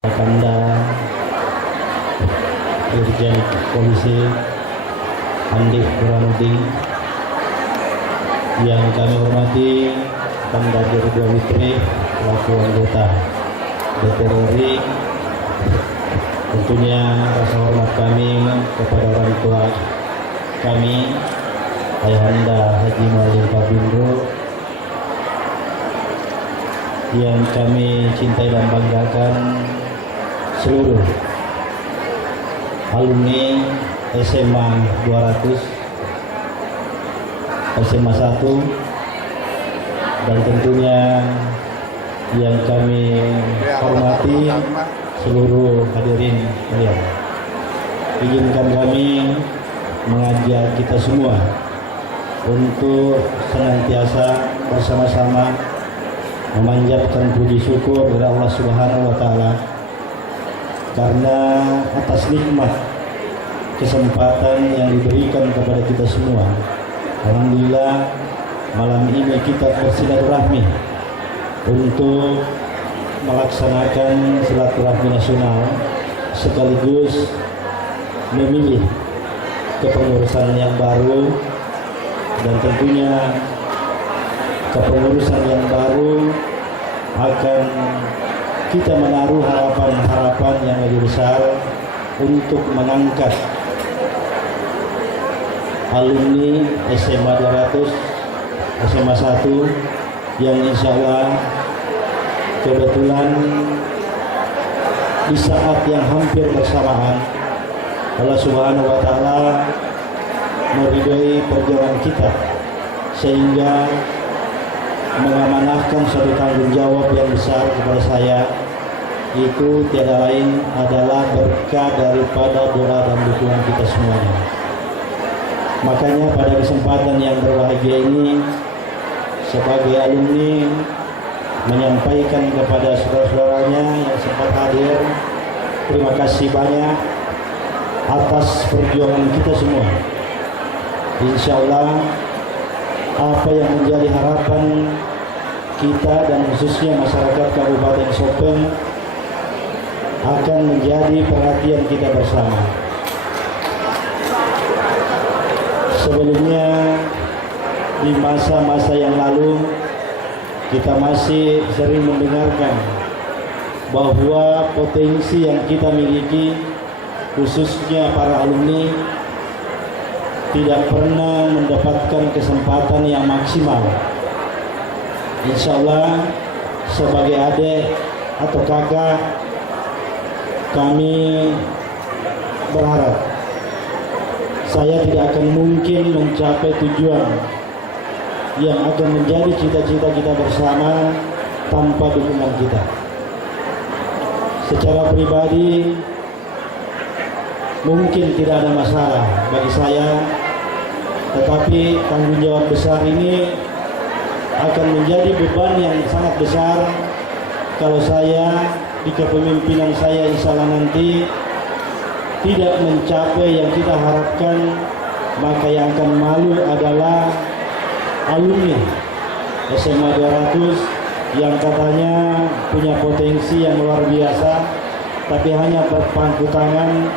Kapanda Irjen Polisi Andi Burhanuddin, yang kami hormati Kapanda Dua Witri selaku anggota DPR RI. Tentunya rasa hormat kami kepada orang tua kami, Ayahanda Haji Muhyiddin Kabindro, yang kami cintai dan banggakan, seluruh alumni SMA 200, SMA 1, dan tentunya yang kami hormati seluruh hadirin sekalian. Izinkan kami mengajak kita semua untuk senantiasa bersama-sama memanjatkan puji syukur kepada Allah Subhanahu wa Ta'ala, karena atas nikmat kesempatan yang diberikan kepada kita semua. Alhamdulillah, malam ini kita bersilaturahmi untuk melaksanakan silaturahmi nasional sekaligus memilih kepengurusan yang baru, dan tentunya kepengurusan yang baru akan kita menaruh harapan-harapan yang lebih besar untuk mengangkat alumni SMA 200, SMA 1 yang insya Allah kebetulan di saat yang hampir bersamaan Allah Subhanahu wa Ta'ala meridhoi perjuangan kita, sehingga mengamanahkan suatu tanggung jawab yang besar kepada saya. Itu tiada lain adalah berkah daripada doa dan dukungan kita semuanya. Makanya pada kesempatan yang berbahagia ini, sebagai alumni menyampaikan kepada saudara-saudaranya yang sempat hadir, terima kasih banyak atas perjuangan kita semua. Insya Allah apa yang menjadi harapan kita dan khususnya masyarakat Kabupaten Sopeng akan menjadi perhatian kita bersama. Sebelumnya di masa-masa yang lalu kita masih sering mendengarkan bahwa potensi yang kita miliki, khususnya para alumni, tidak pernah mendapatkan kesempatan yang maksimal. Insya Allah sebagai adik atau kakak, kami berharap saya tidak akan mungkin mencapai tujuan yang akan menjadi cita-cita kita bersama tanpa dukungan kita. Secara pribadi mungkin tidak ada masalah bagi saya, tetapi tanggung jawab besar ini akan menjadi beban yang sangat besar kalau saya di kepemimpinan saya insya Allah nanti tidak mencapai yang kita harapkan. Maka yang akan malu adalah alumni SMA 200 yang katanya punya potensi yang luar biasa, tapi hanya berpangku tangan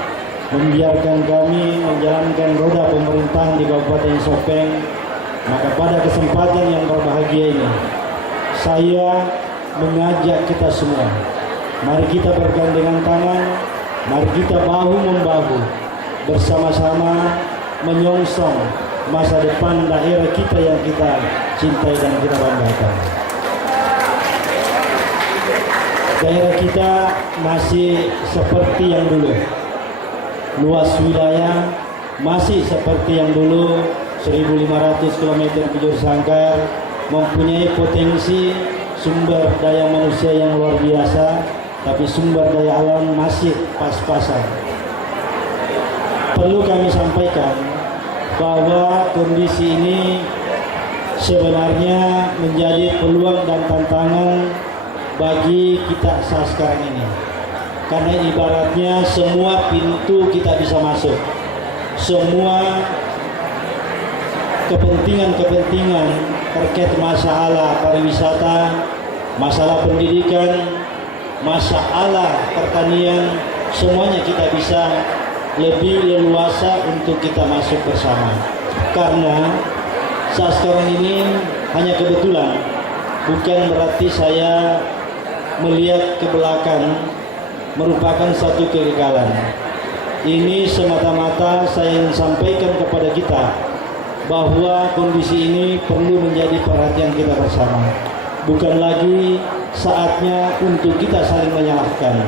membiarkan kami menjalankan roda pemerintahan di Kabupaten Sopeng. Maka pada kesempatan yang berbahagia ini, saya mengajak kita semua, mari kita bergandengan tangan, mari kita bahu-membahu bersama-sama menyongsong masa depan daerah kita yang kita cintai dan kita banggakan. Daerah kita masih seperti yang dulu, luas wilayah masih seperti yang dulu, 1.500 km bujur sangkar, mempunyai potensi sumber daya manusia yang luar biasa, tapi sumber daya alam masih pas-pasan. Perlu kami sampaikan bahwa kondisi ini sebenarnya menjadi peluang dan tantangan bagi kita saat sekarang ini. Karena ibaratnya semua pintu kita bisa masuk, semua kepentingan-kepentingan terkait masalah pariwisata, masalah pendidikan, masalah pertanian, semuanya kita bisa lebih leluasa untuk kita masuk bersama. Karena saat sekarang ini hanya kebetulan, bukan berarti saya melihat ke belakang merupakan satu kegagalan. Ini semata-mata saya ingin sampaikan kepada kita bahwa kondisi ini perlu menjadi perhatian kita bersama. Bukan lagi saatnya untuk kita saling menyalahkan.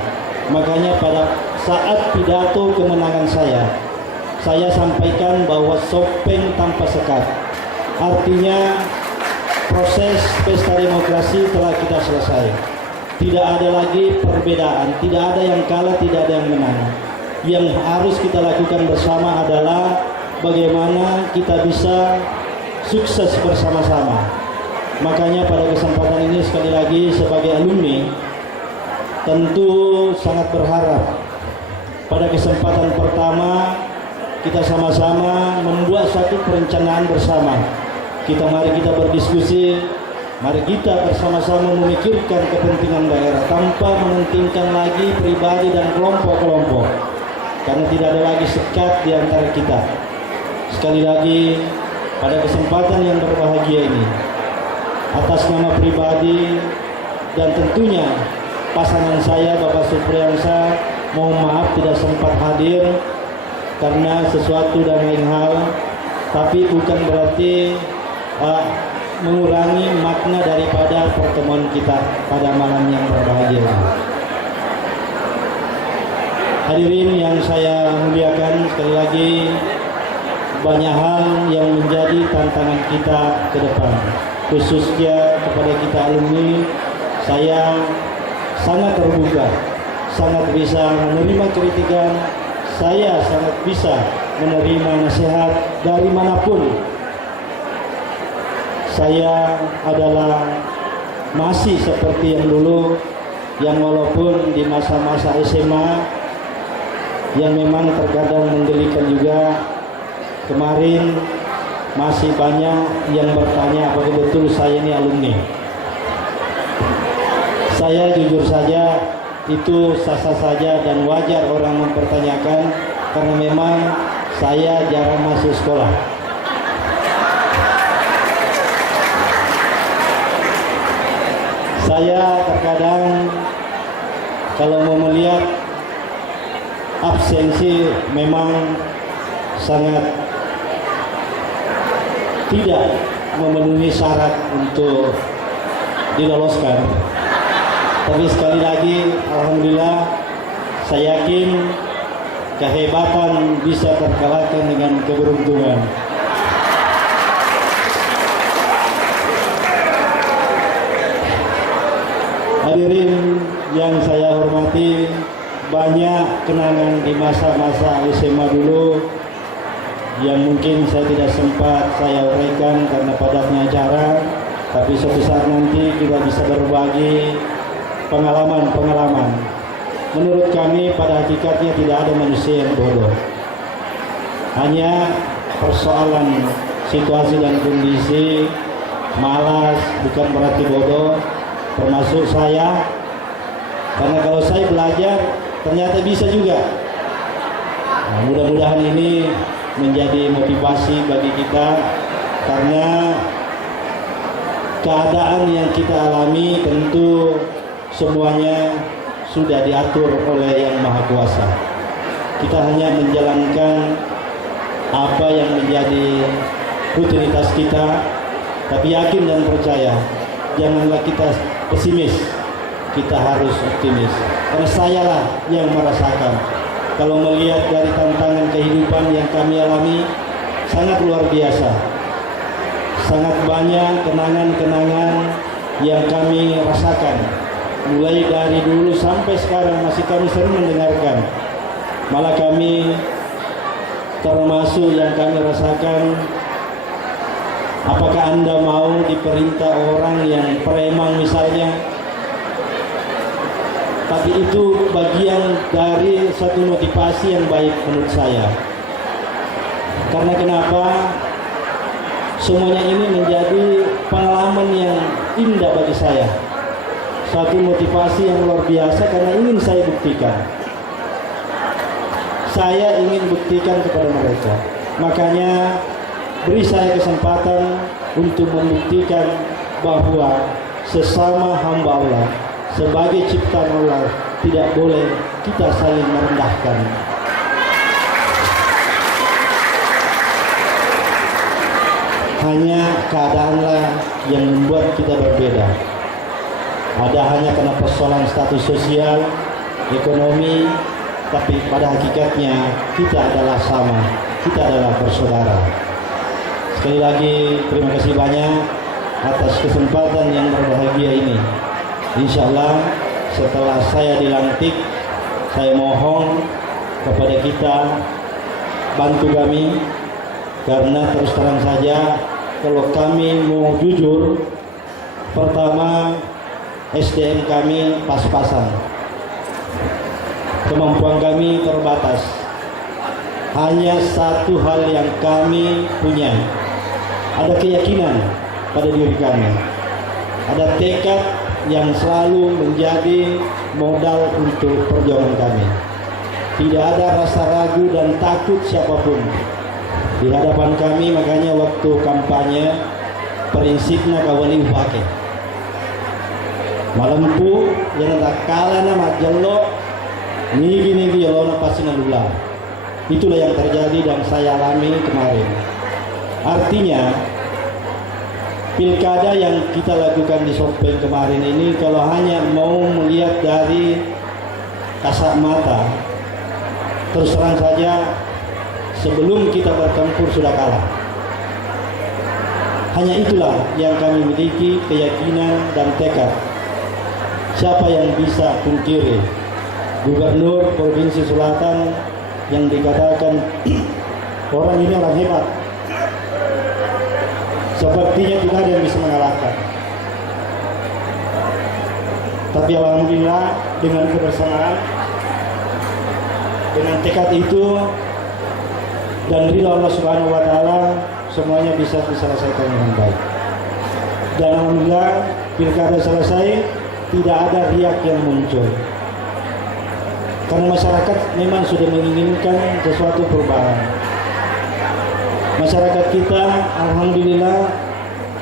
Makanya pada saat pidato kemenangan saya sampaikan bahwa sopeng tanpa sekat. Artinya proses pesta demokrasi telah kita selesai. Tidak ada lagi perbedaan, tidak ada yang kalah, tidak ada yang menang. Yang harus kita lakukan bersama adalah bagaimana kita bisa sukses bersama-sama. Makanya pada kesempatan ini sekali lagi sebagai alumni tentu sangat berharap pada kesempatan pertama kita sama-sama membuat satu perencanaan bersama. Mari kita berdiskusi, mari kita bersama-sama memikirkan kepentingan daerah tanpa mementingkan lagi pribadi dan kelompok-kelompok, karena tidak ada lagi sekat di antara kita. Sekali lagi pada kesempatan yang berbahagia ini, atas nama pribadi dan tentunya pasangan saya Bapak Supriyansa, mohon maaf tidak sempat hadir karena sesuatu dan lain hal, tapi bukan berarti mengurangi makna daripada pertemuan kita pada malam yang berbahagia. Hadirin yang saya muliakan, sekali lagi banyak hal yang menjadi tantangan kita ke depan, khususnya kepada kita alumni. Saya sangat terbuka, sangat bisa menerima kritikan, saya sangat bisa menerima nasihat dari manapun. Saya adalah masih seperti yang dulu, yang walaupun di masa-masa SMA yang memang terkadang menggelikan juga. Kemarin masih banyak yang bertanya apakah betul saya ini alumni. Saya jujur saja itu sah-sah saja dan wajar orang mempertanyakan, karena memang saya jarang masuk sekolah. Saya terkadang kalau mau melihat absensi memang sangat tidak memenuhi syarat untuk diloloskan. Tapi sekali lagi, alhamdulillah, saya yakin kehebatan bisa terkalahkan dengan keberuntungan. Hadirin yang saya hormati, banyak kenangan di masa-masa SMA dulu yang mungkin saya tidak sempat saya uraikan karena padatnya acara, tapi suatu saat nanti kita bisa berbagi pengalaman-pengalaman. Menurut kami pada hakikatnya tidak ada manusia yang bodoh. Hanya persoalan situasi dan kondisi, malas bukan berarti bodoh, termasuk saya. Karena kalau saya belajar ternyata bisa juga. Nah, mudah-mudahan ini menjadi motivasi bagi kita, karena keadaan yang kita alami tentu semuanya sudah diatur oleh Yang Maha Kuasa. Kita hanya menjalankan apa yang menjadi rutinitas kita, tapi yakin dan percaya, janganlah kita pesimis, kita harus optimis. Karena sayalah yang merasakan. Kalau melihat dari tantangan kehidupan yang kami alami, sangat luar biasa. Sangat banyak kenangan-kenangan yang kami rasakan. Mulai dari dulu sampai sekarang masih kami sering mendengarkan. Malah kami termasuk yang kami rasakan, apakah Anda mau diperintah orang yang preman misalnya? Tapi itu bagian dari satu motivasi yang baik menurut saya. Karena kenapa? Semuanya ini menjadi pengalaman yang indah bagi saya. suatu motivasi yang luar biasa karena ingin saya buktikan. Saya ingin buktikan kepada mereka. Makanya beri saya kesempatan untuk membuktikan bahwa sesama hamba Allah sebagai ciptaan Allah tidak boleh kita saling merendahkan. Hanya keadaanlah yang membuat kita berbeda. Ada hanya karena persoalan status sosial, ekonomi, tapi pada hakikatnya kita adalah sama, kita adalah bersaudara. Sekali lagi terima kasih banyak atas kesempatan yang berbahagia ini. Insya Allah setelah saya dilantik, saya mohon kepada kita bantu kami, karena terus terang saja kalau kami mau jujur, pertama SDM kami pas-pasan, kemampuan kami terbatas. Hanya satu hal yang kami punya, ada keyakinan pada diri kami, ada tekad yang selalu menjadi modal untuk perjuangan kami. Tidak ada rasa ragu dan takut siapapun di hadapan kami. Makanya waktu kampanye prinsipnya kawali upake malampu yang tak kalah nama jello nigi jello pasti nalula. Itulah yang terjadi dan saya alami kemarin. Artinya pilkada yang kita lakukan di Sopeng kemarin ini, kalau hanya mau melihat dari kasat mata, terus terang saja sebelum kita bertempur sudah kalah. Hanya itulah yang kami miliki, keyakinan dan tekad. Siapa yang bisa pungkiri Gubernur Provinsi Selatan yang dikatakan orang ini orang hebat, sepertinya tidak ada yang bisa mengalahkan. Tapi alhamdulillah dengan kebersamaan, dengan tekad itu dan ridha Allah Subhanahu wa taala, semuanya bisa diselesaikan dengan baik. Dan alhamdulillah pilkada selesai, tidak ada riak yang muncul. Karena masyarakat memang sudah menginginkan sesuatu perubahan. Masyarakat kita alhamdulillah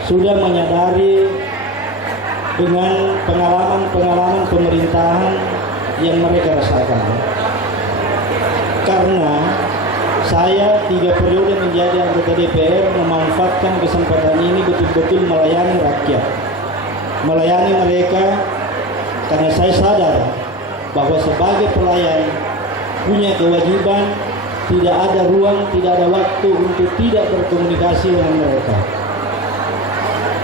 sudah menyadari dengan pengalaman pemerintahan yang mereka rasakan. Karena saya 3 periode menjadi anggota DPR, memanfaatkan kesempatan ini betul-betul melayani rakyat, melayani mereka, karena saya sadar bahwa sebagai pelayan punya kewajiban, tidak ada ruang, tidak ada waktu untuk tidak berkomunikasi dengan mereka.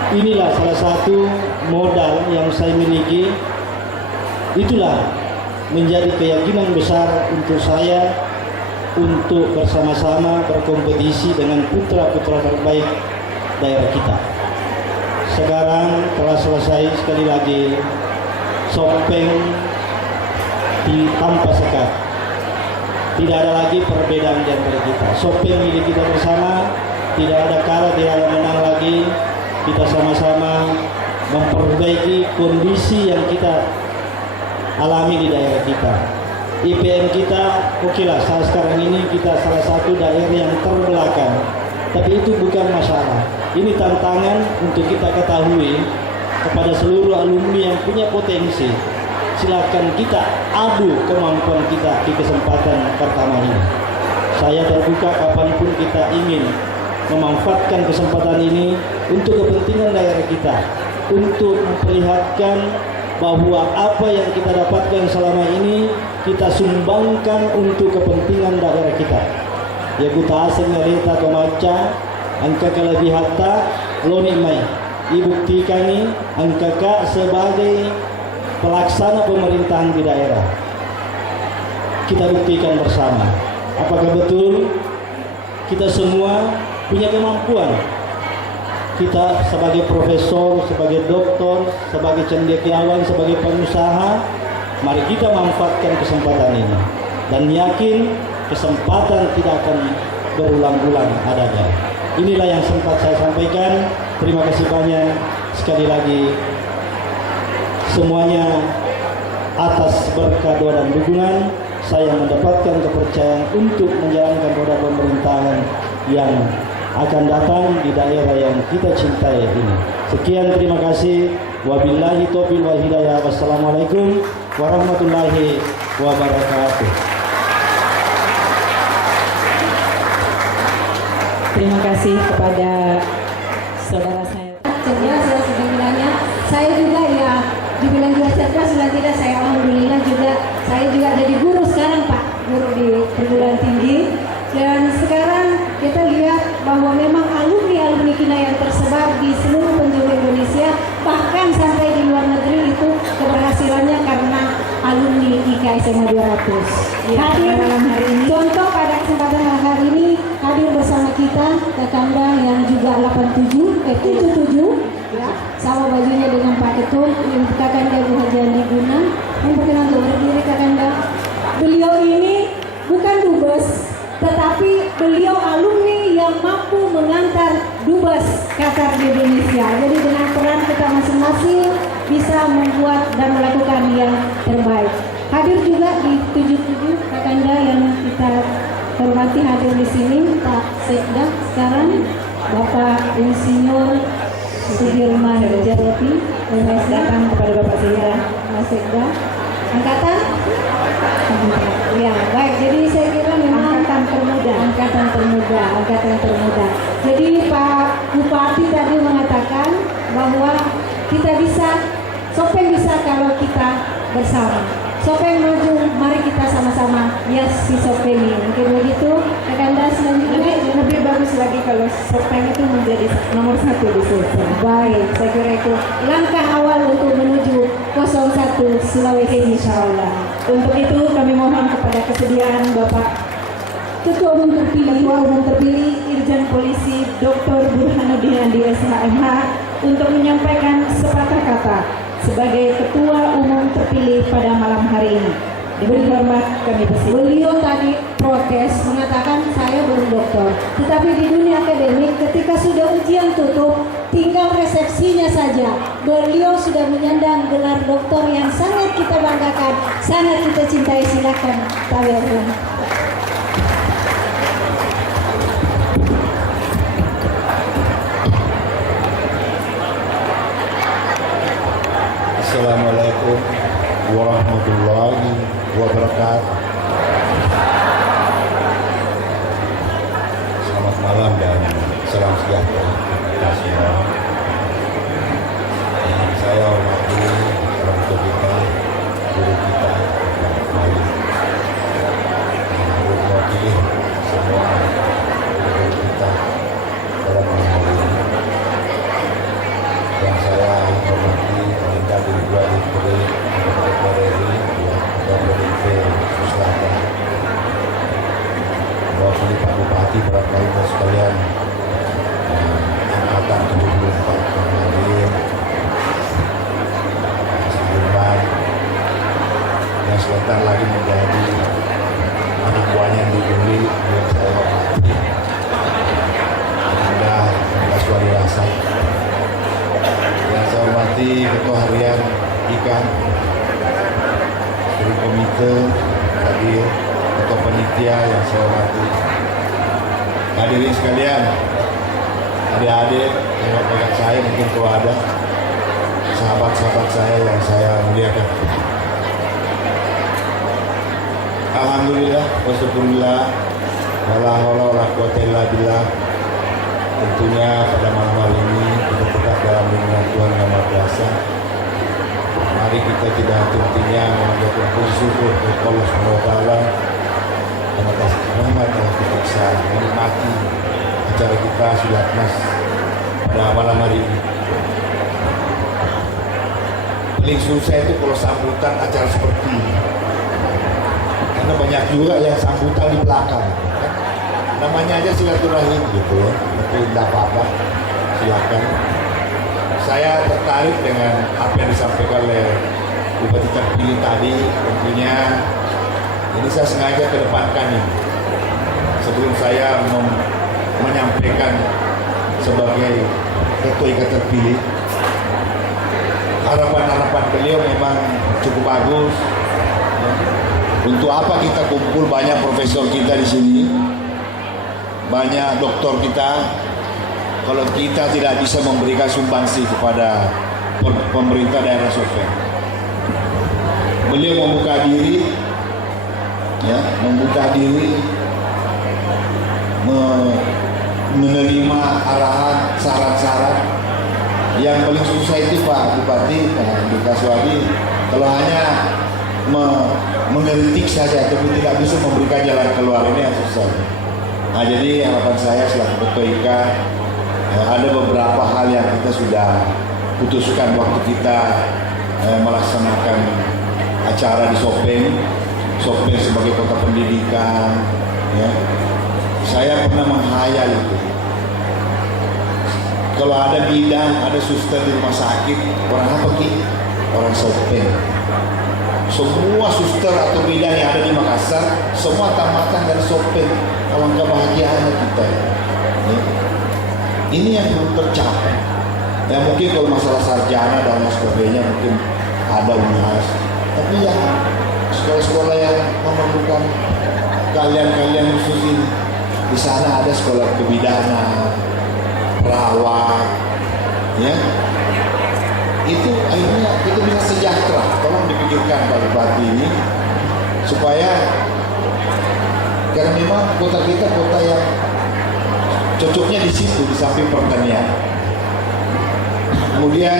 Inilah salah satu modal yang saya miliki. Itulah menjadi keyakinan besar untuk saya untuk bersama-sama berkompetisi dengan putra-putra terbaik daerah kita. Sekarang telah selesai, sekali lagi Sopeng tanpa sekat. Tidak ada lagi perbedaan di antara kita. Sopeng milik kita bersama, tidak ada kalah, tidak ada menang lagi. Kita sama-sama memperbaiki kondisi yang kita alami di daerah kita. IPM kita, okelah, saat sekarang ini kita salah satu daerah yang terbelakang, tapi itu bukan masalah. Ini tantangan untuk kita ketahui kepada seluruh alumni yang punya potensi. Silakan kita adu kemampuan kita di kesempatan pertama ini. Saya terbuka kapanpun kita ingin memanfaatkan kesempatan ini untuk kepentingan daerah kita, untuk memperlihatkan bahwa apa yang kita dapatkan selama ini kita sumbangkan untuk kepentingan daerah kita. Ya buta asingnya reta kemaca angka kelebih hatta loni mai ibuktikani angka ka sebagai pelaksana pemerintahan di daerah. Kita buktikan bersama apakah betul kita semua punya kemampuan. Kita sebagai profesor, sebagai doktor, sebagai cendekiawan, sebagai pengusaha, mari kita manfaatkan kesempatan ini dan yakin kesempatan tidak akan berulang-ulang adanya. Inilah yang sempat saya sampaikan. Terima kasih banyak sekali lagi. semuanya atas berkat doa dan dukungan saya mendapatkan kepercayaan untuk menjalankan roda pemerintahan yang akan datang di daerah yang kita cintai ini. Sekian, terima kasih. Wabillahi taufiq wal hidayah. Wassalamualaikum warahmatullahi wabarakatuh. Terima kasih kepada saudara saya. Cerdas ya sebenarnya. Saya juga ya dibilang juga cerdas, sudah tidak, saya alhamdulillah juga. Saya juga jadi guru sekarang Pak, guru di perguruan tinggi. Dan sekarang kita lihat bahwa memang alumni-alumni KINA yang tersebar di seluruh penjuru Indonesia, bahkan sampai di luar negeri, itu keberhasilannya karena alumni IKSMA 200. Ya, hadir malam hari ini. Contoh pada kesempatan malam hari ini hadir bersama kita Kakanda yang juga 77 ya, sama bajunya dengan Pak Ketum, Kakanda Bu Haji Andi Guna. Memperkenalkan untuk berdiri Kakanda. Beliau ini bukan dubes, tetapi beliau alumni yang mampu mengantar dubes Qatar di Indonesia. Jadi dengan peran kita masing-masing bisa membuat dan melakukan yang terbaik. Hadir juga di 77 Kakanda yang kita hormati, hadir di sini Pak Sekda sekarang, Bapak Insinyur Sudirman Jaroti. Datang kepada Bapak Sekda. Mas Sekda angkatan ya, baik. Jadi saya kira memang angkatan termuda. Jadi Pak Bupati tadi mengatakan bahwa kita bisa, Sopeng bisa kalau kita bersama. Sopeng maju, mari kita sama-sama si Sopeng ini. Mungkin begitu. Kakanda selanjutnya Lebih bagus lagi kalau Sopeng itu menjadi nomor 1 di Sulsel. baik. Saya kira itu langkah awal untuk menuju 01 Sulawesi insya Allah. Untuk itu kami mohon kepada kesediaan Bapak Ketua Umum terpilih Irjen Polisi Dr. Burhanuddin Andi SHMH untuk menyampaikan sepatah kata sebagai Ketua Umum terpilih pada malam hari ini. Dengan hormat kami persilakan. Beliau tadi protes mengatakan saya belum doktor, tetapi di dunia akademik ketika sudah ujian tutup tinggal resepsinya saja beliau sudah menyandang gelar doktor yang sangat kita banggakan, sangat kita cintai. Silakan Pak Wirman. Assalamualaikum warahmatullahi wabarakatuh. Selamat malam dan salam sejahtera kita semua. Saya hormati orang tua kita, guru kita, Malik. Mewakili semua guru kita dalam malam hari ini. Yang saya hormati Pak Dua Menteri RRI, Ketua PDIP Selatan, mewakili Pak Bupati, para kader sekalian, angkatan 74 yang hadir, Sudirman, yang sebentar lagi menjadi anak buahnya yang dipilih, yang saya hormati, Anda Aswari Rasa. Yang saya hormati Ketua Harian IKAN, Ketua Komite hadir, Ketua Panitia yang saya hormati, hadirin sekalian, adik-adik yang pegang saya, mungkin kalau ada sahabat-sahabat saya yang saya muliakan. Alhamdulillah, wasyukurillah, wala haula wala quwata illa billah. Tentunya pada malam hari ini kita tetap dalam lindungan Tuhan Yang Maha Kuasa. Mari kita tidak henti-hentinya mengucapkan puji syukur kepada Allah Subhanahu wa taala dan atas rahmat yang kita bisa menikmati acara kita Silatnas pada malam hari ini. Paling susah itu kalau sambutan acara seperti ini, karena banyak juga yang sambutan di belakang. Namanya aja silaturahim gitu ya, tapi tidak apa-apa, silakan. Saya tertarik dengan apa yang disampaikan oleh Bupati terpilih tadi. Tentunya ini saya sengaja kedepankan ini sebelum saya menyampaikan sebagai Ketua IKAN terpilih. harapan-harapan beliau memang cukup bagus. Untuk apa kita kumpul banyak profesor kita di sini, banyak doktor kita, kalau kita tidak bisa memberikan sumbangsi kepada pemerintah daerah Sopeng. Beliau membuka diri, menerima arahan, saran-saran. Yang paling susah itu Pak Bupati, Pak Kaswadi, kalau hanya mengeritik saja tapi tidak bisa memberikan jalan keluar, ini yang susah. Nah, jadi harapan saya selaku Ketua IKA, ada beberapa hal yang kita sudah putuskan waktu kita melaksanakan acara di Sopeng sebagai kota pendidikan. Ya. Saya pernah menghayal itu. Kalau ada bidan, ada suster di rumah sakit, orang apa Ki? Orang Sopeng. Semua suster atau bidan yang ada di Makassar, semua tamatan dari Sopeng. Alangkah bahagianya kita. Ya. Ini yang belum tercapai. Ya mungkin kalau masalah sarjana dan lain sebagainya mungkin ada UNHAS. Tapi yang sekolah-sekolah yang memerlukan kalian khusus ini, di sana ada sekolah kebidanan, perawat, ya. Itu akhirnya kita bisa sejahtera. Tolong dipikirkan Pak Bupati ini supaya, karena memang kota kita kota yang cocoknya di situ, di samping pertanian. Kemudian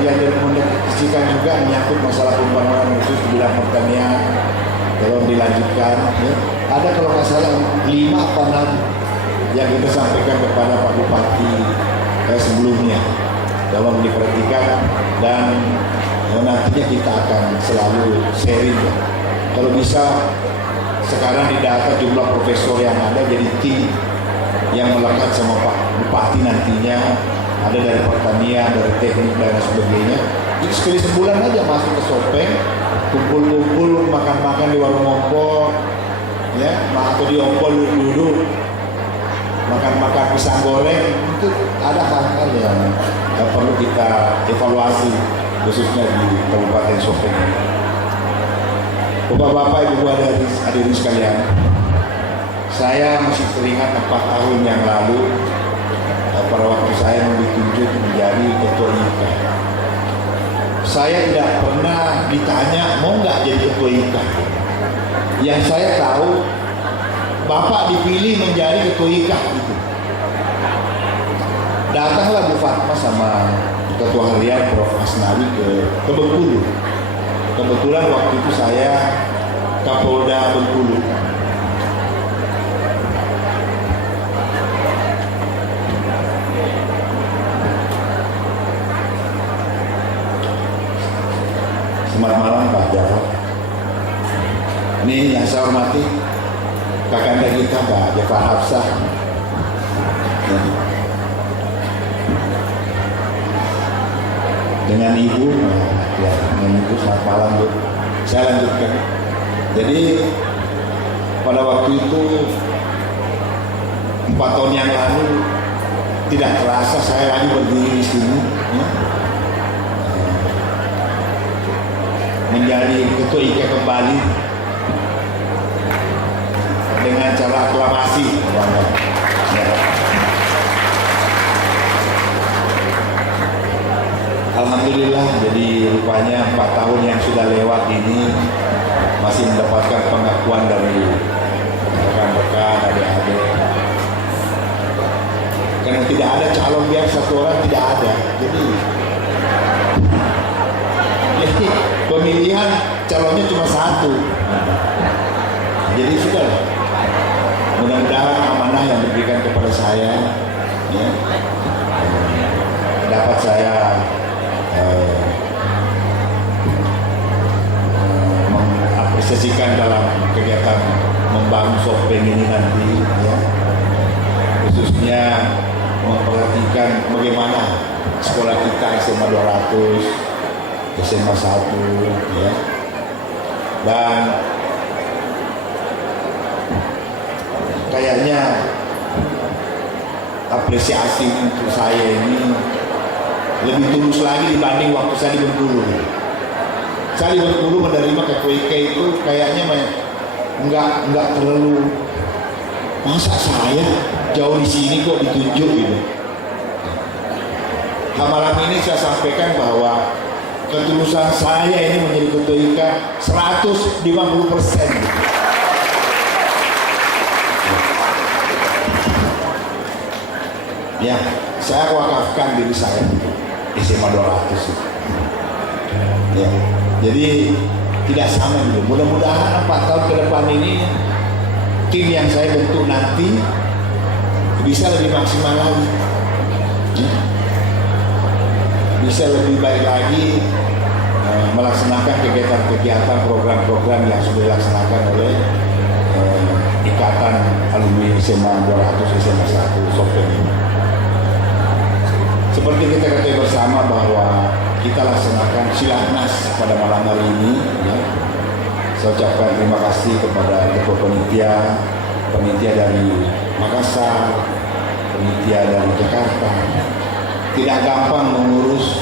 yang direkomendasikan juga menyangkut masalah pembangunan khusus di bidang pertanian. Tolong dilanjutkan. Ya. Ada kalau nggak salah 5 apa 6 yang kita sampaikan kepada Pak Bupati sebelumnya. Tolong diperhatikan dan nantinya kita akan selalu sharing. Ya. Kalau bisa sekarang didata jumlah profesor yang ada jadi tim yang melekat sama Pak Bupati nantinya, ada dari pertanian, dari teknik dan sebagainya. Itu sekali sebulan aja masuk ke Sopeng, kumpul-kumpul, makan-makan di warung ompol, ya, atau di ompol duduk, makan-makan pisang goreng. Itu ada hal-hal yang perlu kita evaluasi khususnya di Kabupaten Sopeng. Bapak-bapak, ibu hadirin sekalian, saya masih teringat 4 tahun yang lalu pada waktu saya ditunjuk menjadi Ketua IKA. Saya tidak pernah ditanya mau nggak jadi Ketua IKA. Yang saya tahu Bapak dipilih menjadi Ketua IKA gitu. Datanglah Bu Fatma sama Ketua Harian Prof. Asnawi ke Bengkulu. Kebetulan waktu itu saya Kapolda Bengkulu. Selamat malam Pak Jarod. Ini yang saya hormati kakanda kita Pak Jafar Hafsah. Dengan Ibu, ya, dengan Ibu selamat malam Bu. Saya lanjutkan. Jadi pada waktu itu 4 tahun yang lalu tidak terasa saya lagi berdiri di sini. Ya. Menjadi Ketua IKA kembali dengan cara aklamasi. Ya. Alhamdulillah, jadi rupanya 4 tahun yang sudah lewat ini masih mendapatkan pengakuan dari rekan-rekan, adik-adik. Karena tidak ada calon biar satu orang, tidak ada. Jadi pemilihan calonnya cuma 1. Jadi sudah, mudah-mudahan amanah yang diberikan kepada saya, ya, dapat saya mengapresiasikan dalam kegiatan membangun Sopeng ini nanti, ya. Khususnya memperhatikan bagaimana sekolah kita SMA 200, SMA 1, ya. Dan kayaknya apresiasi untuk saya ini lebih tulus lagi dibanding waktu saya di Bengkulu. Saya di Bengkulu menerima KPK itu kayaknya nggak terlalu, masa saya jauh di sini kok ditunjuk gitu. Nah, malam ini saya sampaikan bahwa ketulusan saya ini menjadi ketua IKA 150%. Ya, saya wakafkan diri saya SMA 200. Ya, jadi tidak sama gitu. Mudah-mudahan 4 tahun ke depan ini tim yang saya bentuk nanti bisa lebih maksimal lagi, ya. Bisa lebih baik lagi melaksanakan kegiatan-kegiatan, program-program yang sudah dilaksanakan oleh Ikatan Alumni SMA 200 SMA 1 Sopeng ini. Seperti kita ketahui bersama bahwa kita laksanakan Silatnas pada malam hari ini, ya. Saya ucapkan terima kasih kepada ketua panitia dari Makassar, panitia dari Jakarta. Tidak gampang mengurus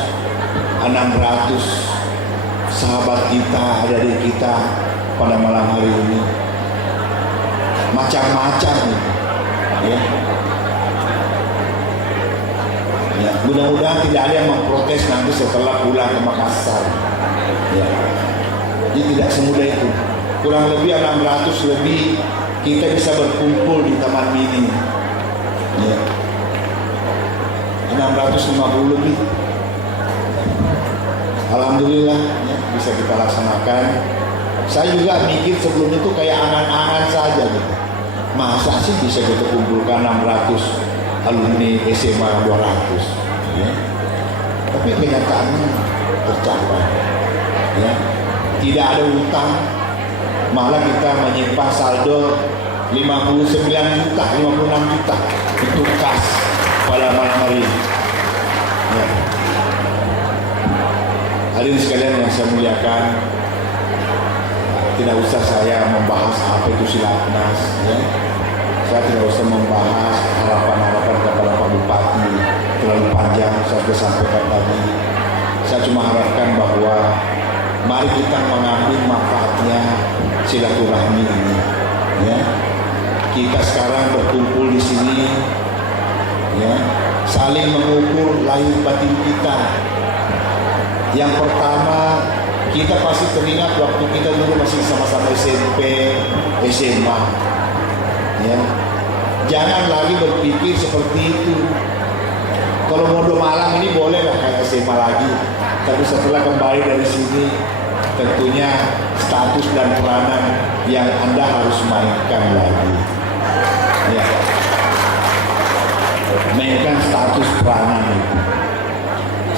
600 sahabat kita, adik kita pada malam hari ini. Macam-macam, ya. Ya, mudah-mudahan tidak ada yang memprotes nanti setelah pulang ke Makassar. Ya. Jadi tidak semudah itu. Kurang lebih 600 lebih kita bisa berkumpul di Taman Mini. Ya. 650 lebih. Alhamdulillah, ya, bisa kita laksanakan. Saya juga mikir sebelum itu kayak angan-angan saja gitu. Masa sih bisa kita kumpulkan 600 alumni SMA 200, ya. Tapi kenyataannya tercapai, ya. Tidak ada utang, malah kita menyimpan saldo 59 juta, 56 juta untuk kas pada malam hari ini, ya. Hadirin sekalian yang saya muliakan, tidak usah saya membahas apa itu Silatnas, ya. Saya tidak usah membahas harapan-harapan kepada Pak Bupati, terlalu panjang, saya sudah sampaikan tadi. Saya cuma harapkan bahwa mari kita mengambil manfaatnya silaturahmi ini, ya. Kita sekarang berkumpul di sini, ya, saling mengukur lahir batin kita. Yang pertama, kita pasti teringat waktu kita dulu masih sama-sama SMP, SMA, ya. Jangan lagi berpikir seperti itu. Kalau mau malam ini bolehlah kayak SMA lagi, tapi setelah kembali dari sini, tentunya status dan peranan yang Anda harus mainkan lagi, ya. Mainkan status peranan itu.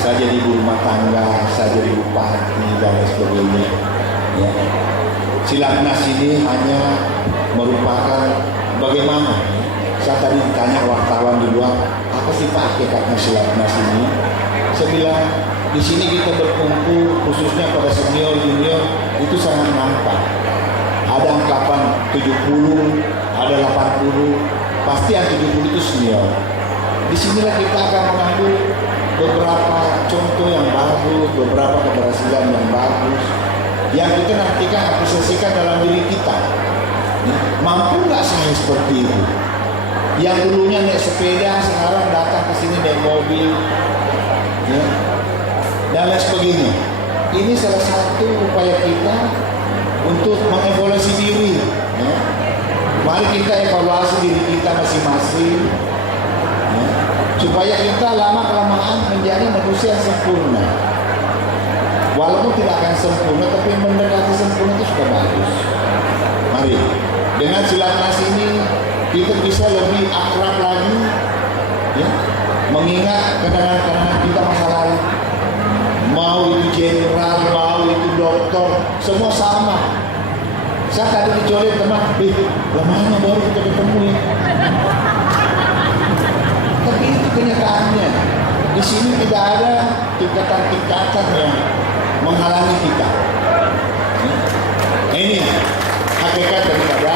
Saya jadi ibu rumah tangga, saya jadi bupati dan lain sebagainya, ya. Silatnas ini hanya merupakan bagaimana. Saya tadi ditanya wartawan di luar, apa sih Pak hakikatnya Silatnas ini? Saya bilang di sini kita berkumpul khususnya pada senior junior itu sangat nampak. Ada angkapan 70, ada 80, pasti yang 70 itu senior. Disinilah kita akan mengambil beberapa contoh yang bagus, beberapa keberhasilan yang bagus, yang kita nantikan apresiasikan dalam diri kita. Mampu nggak saya seperti itu? Yang dulunya naik sepeda, sekarang datang ke sini naik mobil, ya, dan lain sebagainya. Ini salah satu upaya kita untuk mengevaluasi diri, ya. Mari kita evaluasi diri kita masing-masing, ya, supaya kita lama-kelamaan menjadi manusia yang sempurna. Walaupun tidak akan sempurna, tapi mendekati sempurna itu sudah bagus. Mari, dengan Silatnas ini kita bisa lebih akrab lagi, ya, mengingat kenangan-kenangan kita masa lalu. Mau itu jenderal, mau itu doktor, semua sama. Saya tadi dicoret teman, lama baru kita ketemu, ya. Tapi itu kenyataannya. Di sini tidak ada tingkatan-tingkatan yang menghalangi kita. Ini hakikat daripada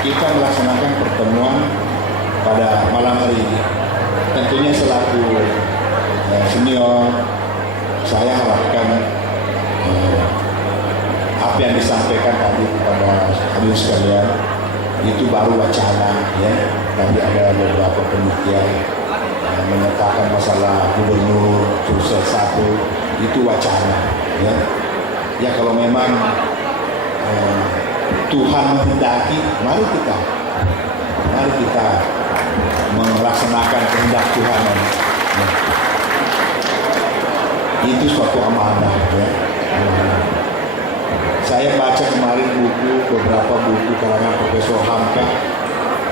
kita melaksanakan pertemuan pada malam hari ini. Tentunya selaku senior, saya harapkan apa yang disampaikan tadi kepada hadirin sekalian itu baru wacana, ya. Tadi ada beberapa penelitian menyatakan masalah gubernur Sulsel 1 itu wacana, ya. Ya kalau memang Tuhan menghendaki, mari kita melaksanakan kehendak Tuhan. Ya. Itu suatu amanah, ya. Saya baca kemarin beberapa buku karangan Profesor Hamka.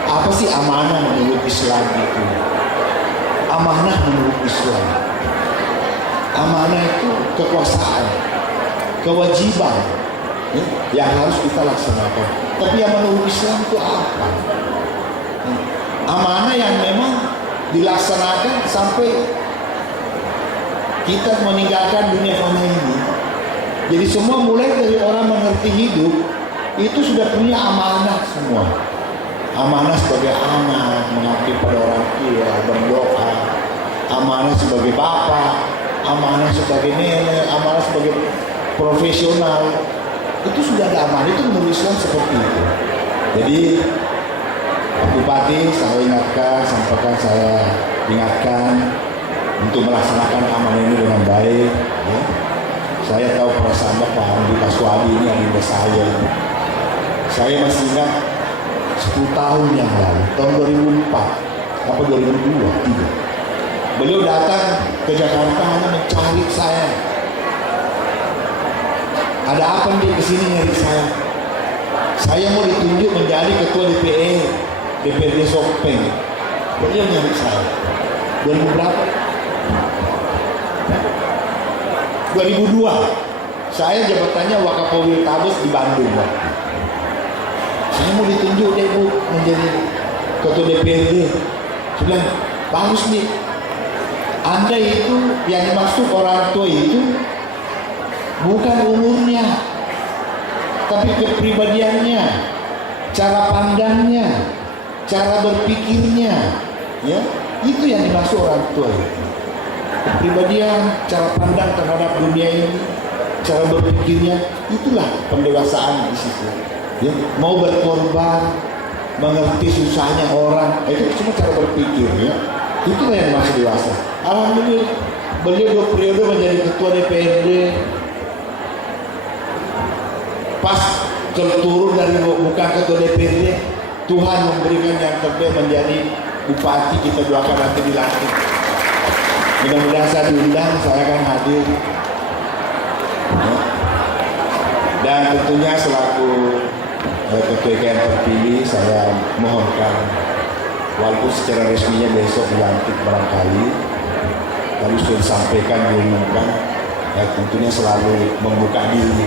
Apa sih amanah menurut Islam itu? Amanah menurut Islam, amanah itu kekuasaan, kewajiban, ya, yang harus kita laksanakan. Tapi yang menurut Islam itu apa? Amanah yang memang dilaksanakan sampai kita meninggalkan dunia fana ini. Jadi semua mulai dari orang mengerti hidup itu sudah punya amanah semua. Amanah sebagai anak, mengabdi pada orang tua, berdoa. Amanah sebagai bapak, amanah sebagai nenek, amanah sebagai profesional. Itu sudah ada amanah, itu menurut Islam seperti itu. Jadi Pak Bupati, saya ingatkan untuk melaksanakan amanah ini dengan baik, ya. Saya tahu perasaan Pak Andi Kaswadi ini adinda saya. Saya masih ingat 10 tahun yang lalu, tahun 2004 apa 2002, 2003. Beliau datang ke Jakarta hanya mencari saya. Ada apa dia kesini nyari saya? Saya mau ditunjuk menjadi ketua DPRD Sopeng. Beliau nyari saya. 2000 berapa? 2002. Saya jabatannya Wakapolri Tabes di Bandung. Saya mau ditunjuk deh Bu menjadi ketua DPRD. Saya bilang, bagus nih. Anda itu yang dimaksud orang tua itu bukan umurnya, tapi kepribadiannya, cara pandangnya, cara berpikirnya, ya, itu yang dimaksud orang tua itu. Kepribadian, cara pandang terhadap dunia ini, cara berpikirnya, itulah pendewasaan di situ. Ya, mau berkorban, mengerti susahnya orang, itu cuma cara berpikir, ya. Itulah yang dimaksud dewasa. Alhamdulillah, beliau 2 periode menjadi ketua DPRD. Pas turun dari bukan ketua DPRD, Tuhan memberikan yang terbaik menjadi bupati. Kita doakan nanti dilantik. Mudah-mudahan saya diundang, saya akan hadir. Ya. Dan tentunya selaku ketua yang terpilih, saya mohonkan, walaupun secara resminya besok dilantik barangkali, lalu sudah disampaikan, diumumkan, ya tentunya selalu membuka diri.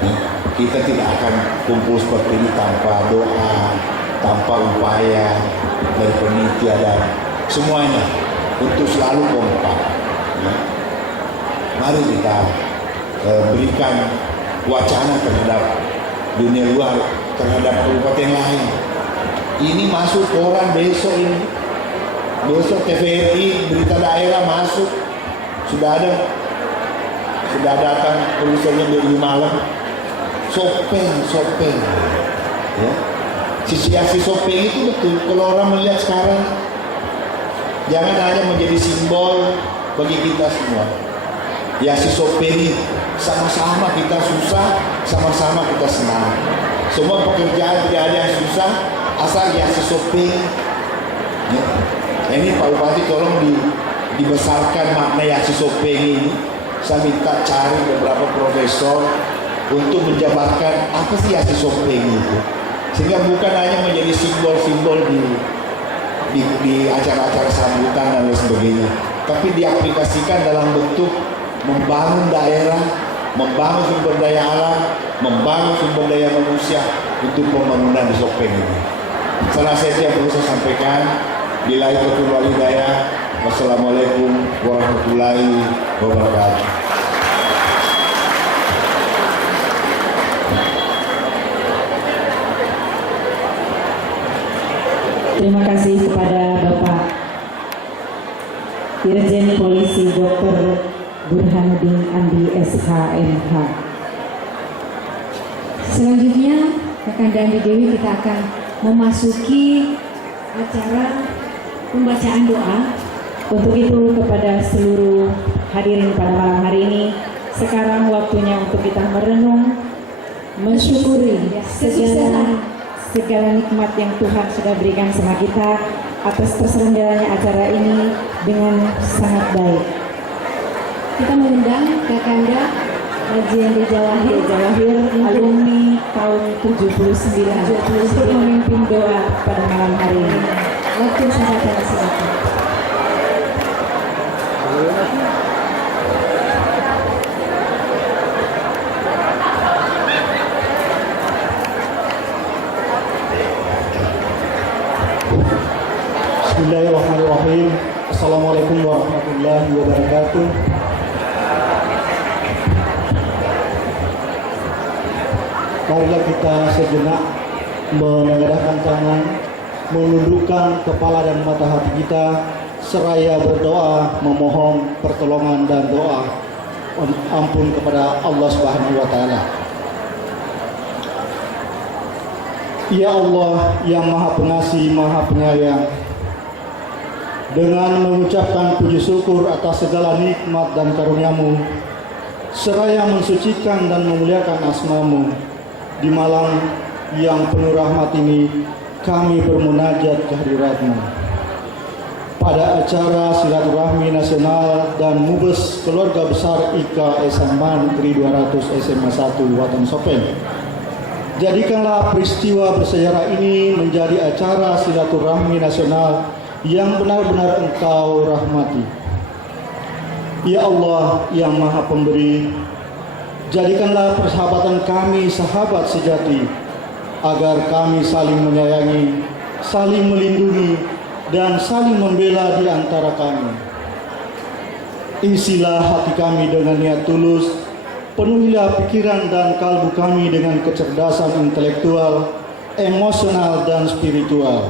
Ya. Kita tidak akan kumpul seperti ini tanpa doa, tanpa upaya dari panitia dan semuanya untuk selalu kompak. Ya. Mari kita berikan wacana terhadap dunia luar, terhadap kabupaten lain. Ini masuk koran besok ini, besok TVRI berita daerah masuk, sudah datang tulisannya di malam. Sopeng, ya. Si Sopeng itu betul. Kalau orang melihat sekarang, jangan hanya menjadi simbol bagi kita semua. Ya si Sopeng, sama-sama kita susah, sama-sama kita senang. Semua pekerjaan tidak ada yang susah, asal ya si Sopeng. Ya. Ini Pak Bupati tolong dibesarkan makna ya si Sopeng ini. Saya minta cari beberapa profesor untuk menjabarkan apa sih ya si Sopeng itu, sehingga bukan hanya menjadi simbol-simbol di acara-acara sambutan dan lain sebagainya, tapi diaplikasikan dalam bentuk membangun daerah, membangun sumber daya alam, membangun sumber daya manusia untuk pembangunan di Sopeng ini. Salah satu yang perlu saya sampaikan, billahi taufiq wal hidayah. Wassalamualaikum warahmatullahi wabarakatuh. Terima kasih kepada Bapak Irjen Polisi Dr. Burhanuddin Andi SHMH. Selanjutnya, Kakanda Andi Dewi, kita akan memasuki acara pembacaan doa. Untuk itu kepada seluruh hadirin pada malam hari ini, sekarang waktunya untuk kita merenung, mensyukuri segala nikmat yang Tuhan sudah berikan sama kita atas terselenggaranya acara ini dengan sangat baik. Kita mengundang Kakanda Haji Andi Jawahir Alumni tahun 79 untuk memimpin doa pada malam hari ini. Waktu sangat silakan. Bismillahirrahmanirrahim. Assalamualaikum warahmatullahi wabarakatuh. Marilah kita sejenak menengadahkan tangan, menundukkan kepala dan mata hati kita, seraya berdoa memohon pertolongan dan doa ampun kepada Allah Subhanahu wa taala. Ya Allah yang Maha Pengasih, Maha Penyayang, dengan mengucapkan puji syukur atas segala nikmat dan karunia-Mu, seraya mensucikan dan memuliakan asma-Mu, di malam yang penuh rahmat ini kami bermunajat kehadirat-Mu. Pada acara silaturahmi nasional dan mubes keluarga besar IKA SMA Negeri 200 SMA 1 Watan Sopeng, jadikanlah peristiwa bersejarah ini menjadi acara silaturahmi nasional yang benar-benar Engkau rahmati. Ya Allah yang Maha Pemberi, jadikanlah persahabatan kami sahabat sejati, agar kami saling menyayangi, saling melindungi, dan saling membela di antara kami. Isilah hati kami dengan niat tulus, penuhilah pikiran dan kalbu kami dengan kecerdasan intelektual, emosional, dan spiritual.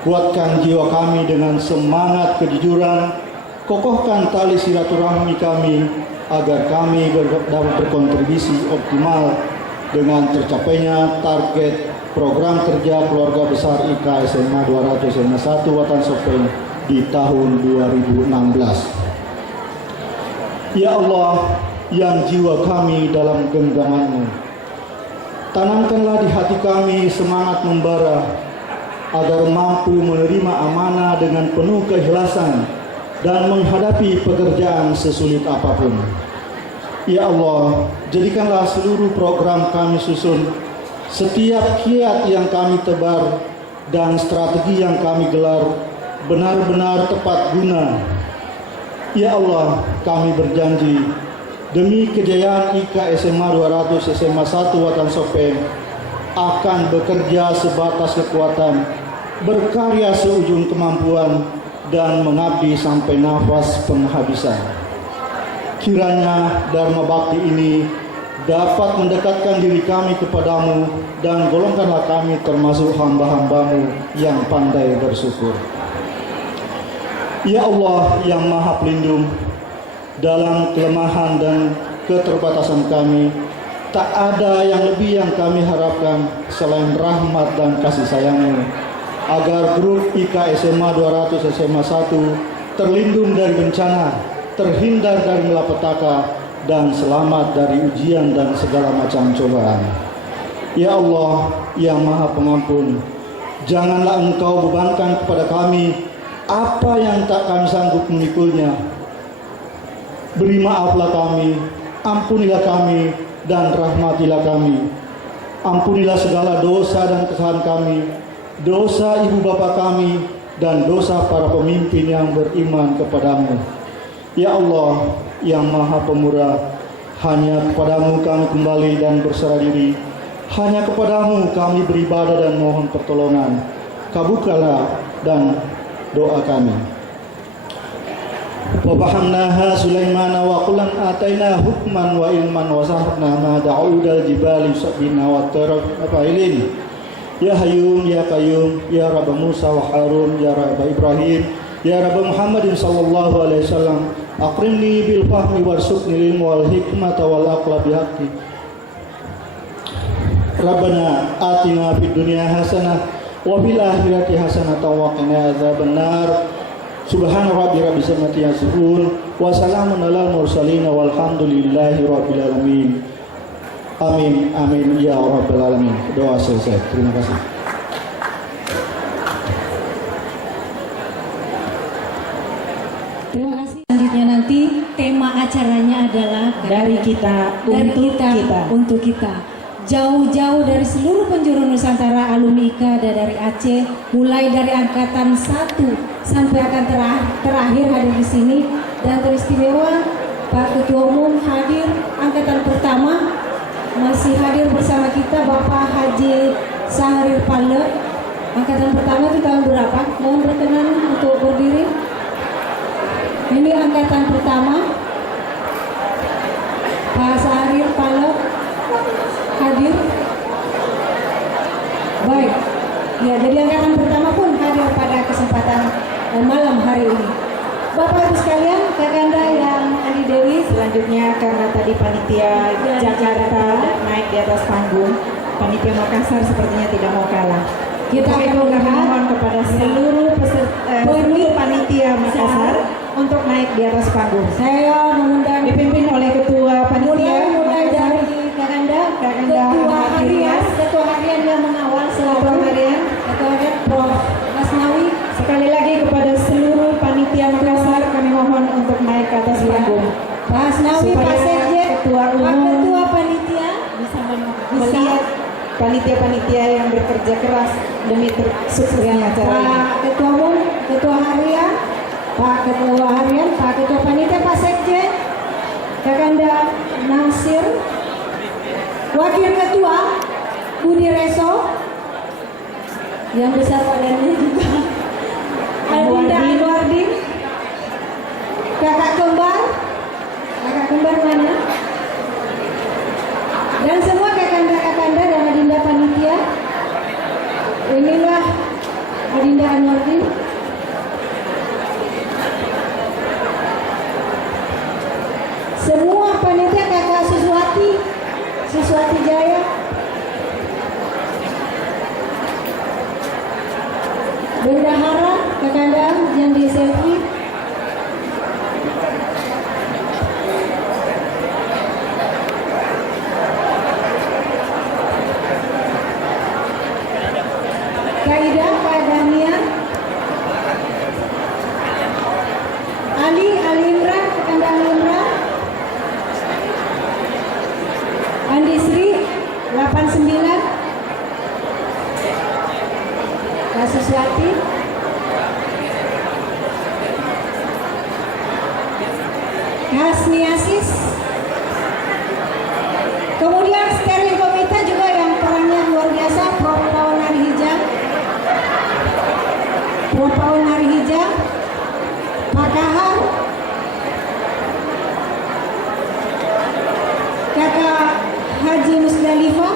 Kuatkan jiwa kami dengan semangat kejujuran, kokohkan tali silaturahmi kami, agar kami dapat berkontribusi optimal dengan tercapainya target program kerja keluarga besar IKA SMA 200 SMA 1 Watan Sopeng di tahun 2016. Ya Allah yang jiwa kami dalam genggaman-Mu, tanamkanlah di hati kami semangat membara, agar mampu menerima amanah dengan penuh keikhlasan dan menghadapi pekerjaan sesulit apapun. Ya Allah, jadikanlah seluruh program kami susun, setiap kiat yang kami tebar, dan strategi yang kami gelar benar-benar tepat guna. Ya Allah, kami berjanji demi kejayaan IKA SMA 200 SMA 1 Watan Sopeng akan bekerja sebatas kekuatan, berkarya seujung kemampuan, dan mengabdi sampai nafas penghabisan. Kiranya Dharma Bakti ini dapat mendekatkan diri kami kepadamu, dan golongkanlah kami termasuk hamba-hambamu yang pandai bersyukur. Ya Allah yang Maha Pelindung, dalam kelemahan dan keterbatasan kami, tak ada yang lebih yang kami harapkan selain rahmat dan kasih sayang-Mu, agar grup IKA SMA 200 SMA 1 terlindung dari bencana, terhindar dari malapetaka, dan selamat dari ujian dan segala macam cobaan. Ya Allah yang Maha Pengampun, janganlah Engkau bebankan kepada kami apa yang tak kami sanggup memikulnya. Beri maaflah kami, ampunilah kami, dan rahmatilah kami. Ampunilah segala dosa dan kesalahan kami, dosa ibu bapa kami, dan dosa para pemimpin yang beriman kepadamu. Ya Allah yang Maha Pemurah, hanya kepadamu kami kembali dan berserah diri. Hanya kepadamu kami beribadah dan mohon pertolongan. Kabulkanlah dan doa kami. Wa fahamnaha Sulaimana wa qulan ataina hukman wa ilman wa sahabna ma da'udal jibali sabina wa tarab afailin. Ya Hayyum ya Qayyum ya Rabb Musa wa Harun ya Rabb Ibrahim Ya Rabb Muhammadin sallallahu alaihi wasallam, akrimni bil fahmi warzuqni ilmu wal hikmata wal aqla bihaqqi. Rabbana atina fid dunya hasanah wa fil akhirati hasanah wa qina adzabannar. Subhana rabbil izzati yasifun wa salamun alal mursalin walhamdulillahi rabbil alamin. Amin amin ya rabbal alamin. Doa selesai. Terima kasih. Terima kasih. Selanjutnya nanti tema acaranya adalah Dari kita untuk kita. Jauh-jauh dari seluruh penjuru Nusantara, alumni IKA dari Aceh, mulai dari angkatan 1 sampai akan terakhir hadir di sini, dan teristimewa Pak Ketua Umum hadir angkatan pertama, masih hadir bersama kita Bapak Haji Sahrir Pale. Angkatan pertama itu tahun berapa? Mohon berkenan untuk berdiri. Ini angkatan pertama, Pak Sahrir Pale hadir. Baik, ya, jadi angkatan pertama pun hadir pada kesempatan malam hari ini. Bapak Ibu sekalian, Kakanda yang Adi Dewi, Selanjutnya karena tadi panitia Jakarta naik di atas panggung, panitia Makassar sepertinya tidak mau kalah. kita akan Mohon kepada seluruh panitia Makassar untuk naik di atas panggung. Saya mengundang Dipimpin oleh ketua panitia mulai dari Kakanda, ketua harian yang mengawal Ketua harian. ketua harian Prof. Asnawi. Sekali lagi kepada seluruh panitia Makassar kami mohon untuk naik ke atas panggung. Pak Asnawi, Supaya Pak Sekjen, Ketua Pak Umum Ketua Panitia melihat panitia-panitia yang bekerja keras demi suksesnya acara ini. Pak Ketua Umum, Ketua Harian, Pak Ketua Harian, Pak Ketua Panitia, Pak Sekjen, Kakanda Nasir, Wakil Ketua Budi Reso, yang besar badannya juga Adinda Anwardin, kakak kembar mana? Dan semua kakanda-kakanda dan adinda panitia. Inilah Adinda Anwardin. Semua panitia, kakak Suswati Jaya, bendahara kakanda Jandi Selvi, Kaida, Kak Damian, Ali Imran, kakanda Ali Imran, Andi Sri 89, Kak Suswati, Hasni Asis. Kemudian steering komite juga yang perannya luar biasa, Prof. Paul Narihija, Pak Kahar, Kakak Haji Musdalifah,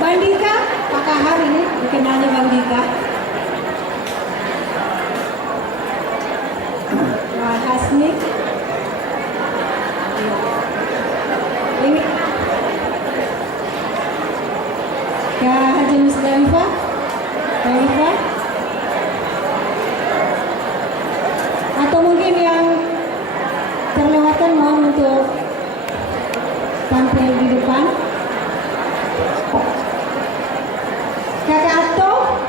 Bandika, Pak Kahar ini dikenalnya Bandika, Pak Hasni, ini Kak Haji Musdalifah, atau mungkin yang terlewatkan mohon untuk tampil di depan. Kakak Ato,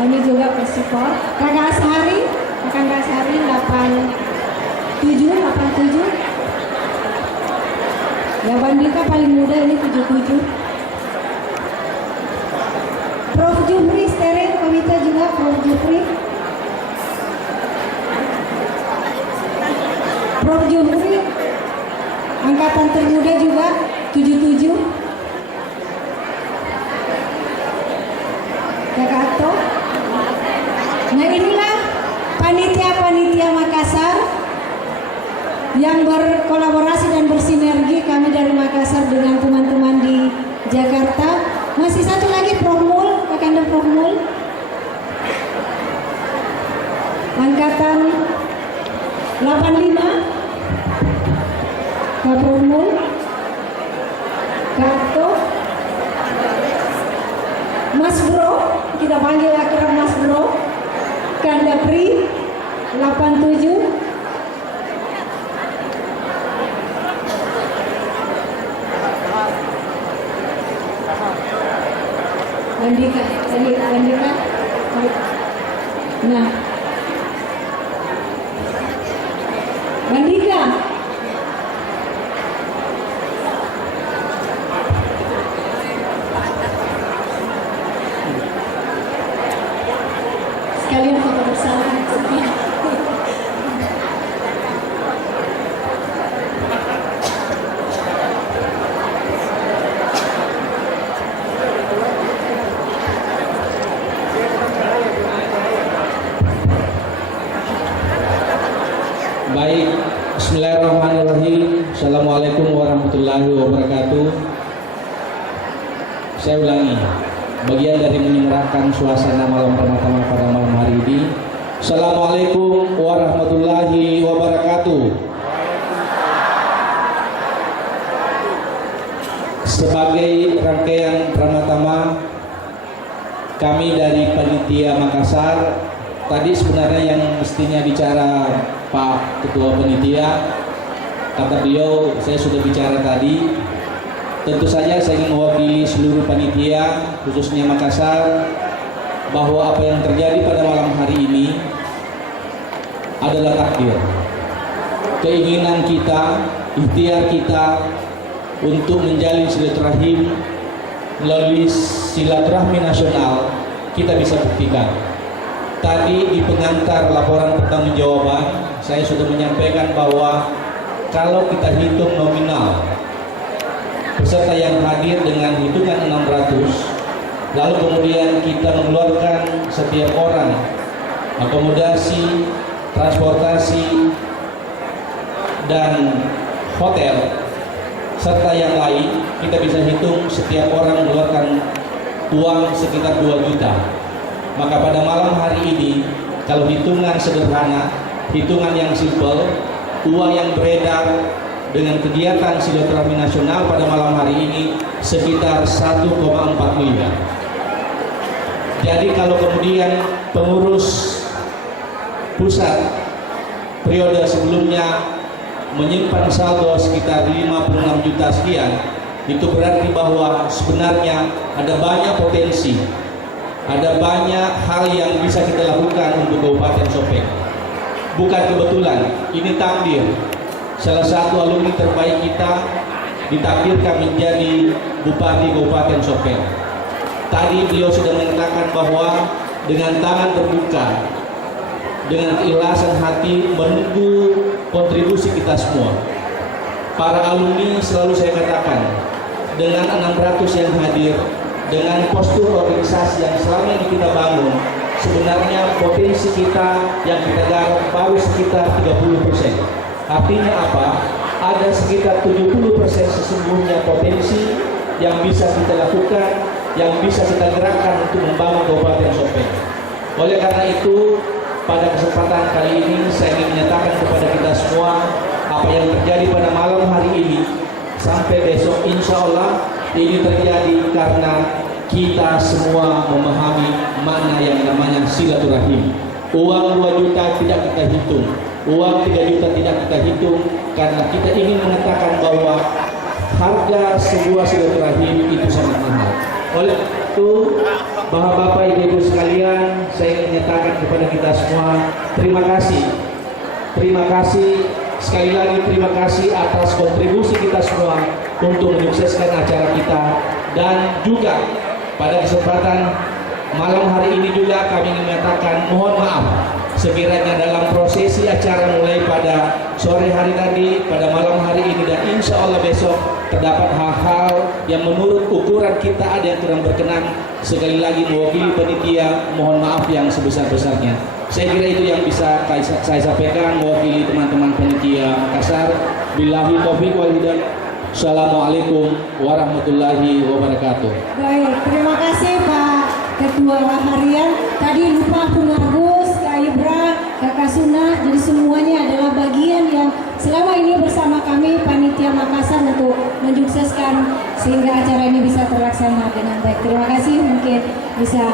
ini juga persipol. Kakak Ashari, Kakak Ashari 87. Ya, Bandika paling muda ini 77. Prof. Jufri, steering komite juga Prof. Jufri. Prof. Jufri, angkatan termuda juga 77. Kakak Ato. Nah, inilah panitia-panitia Makassar yang berkolaborasi dan bersinergi kami dari Makassar dengan teman-teman 85 Kapromul Karto Mas Bro, kita panggil akrab Mas Bro. Kandapri 87 Andika. Nah, Andika. Sekalian foto bersama. Baik, bismillahirrahmanirrahim. Assalamualaikum warahmatullahi wabarakatuh. Saya ulangi, bagian dari menyemarakan suasana malam pertama pada malam hari ini. Assalamualaikum warahmatullahi wabarakatuh. Sebagai rangkaian Pramatama, kami dari Panitia Makassar, tadi sebenarnya yang mestinya bicara Pak Ketua Panitia, kata beliau saya sudah bicara tadi. Tentu saja saya ingin mewakili seluruh panitia, khususnya Makassar, bahwa apa yang terjadi pada malam hari ini adalah takdir. Keinginan kita, ikhtiar kita untuk menjalin silaturahim melalui silaturahmi nasional, kita bisa buktikan. Tadi di pengantar laporan pertanggungjawaban, saya sudah menyampaikan bahwa kalau kita hitung nominal peserta yang hadir dengan hitungan 600, lalu kemudian kita mengeluarkan setiap orang akomodasi, transportasi, dan hotel serta yang lain, kita bisa hitung setiap orang mengeluarkan uang sekitar 2 juta. Maka pada malam hari ini, kalau hitungan sederhana, hitungan yang simpel, uang yang beredar dengan kegiatan silaturahmi nasional pada malam hari ini sekitar 1,4 miliar. Jadi kalau kemudian pengurus pusat periode sebelumnya menyimpan saldo sekitar 56 juta sekian, itu berarti bahwa sebenarnya ada banyak potensi, ada banyak hal yang bisa kita lakukan untuk Kabupaten Sopeng. Bukan kebetulan, ini takdir. Salah satu alumni terbaik kita ditakdirkan menjadi Bupati Kabupaten Sopeng. Tadi beliau sudah mengatakan bahwa dengan tangan terbuka, dengan keikhlasan hati menunggu kontribusi kita semua. Para alumni selalu saya katakan, dengan 600 yang hadir, dengan postur organisasi yang selama ini kita bangun, sebenarnya potensi kita yang kita garap baru sekitar 30%. Artinya apa? Ada sekitar 70% sesungguhnya potensi yang bisa kita lakukan, yang bisa kita gerakkan untuk membangun Kabupaten Sopeng. Oleh karena itu, pada kesempatan kali ini saya ingin menyatakan kepada kita semua apa yang terjadi pada malam hari ini sampai besok, insya Allah ini terjadi karena kita semua memahami mana yang namanya silaturahim. Uang 2 juta tidak kita hitung, uang 3 juta tidak kita hitung, karena kita ingin mengatakan bahwa harga sebuah silaturahim itu sangat mahal. Oleh itu, Bapak-bapak, Ibu-ibu sekalian, saya ingin menyatakan kepada kita semua terima kasih. Terima kasih, sekali lagi terima kasih atas kontribusi kita semua untuk menyukseskan acara kita. Dan juga pada kesempatan malam hari ini juga kami ingin menyatakan mohon maaf sekiranya dalam prosesi acara mulai pada sore hari tadi, pada malam hari ini, dan insya Allah besok terdapat hal-hal yang menurut ukuran kita ada yang kurang berkenan. Sekali lagi mewakili panitia mohon maaf yang sebesar-besarnya. Saya kira itu yang bisa saya sampaikan mewakili teman-teman panitia Makassar. Billahi taufiq wal hidayah. Assalamualaikum warahmatullahi wabarakatuh. Baik, terima kasih Pak Ketua Harian. Tadi lupa Bung Agus, Kak Ibra, Kakak Suna, jadi semuanya adalah bagian Panitia Makassar untuk mensukseskan sehingga acara ini bisa terlaksana dengan baik. Terima kasih, mungkin bisa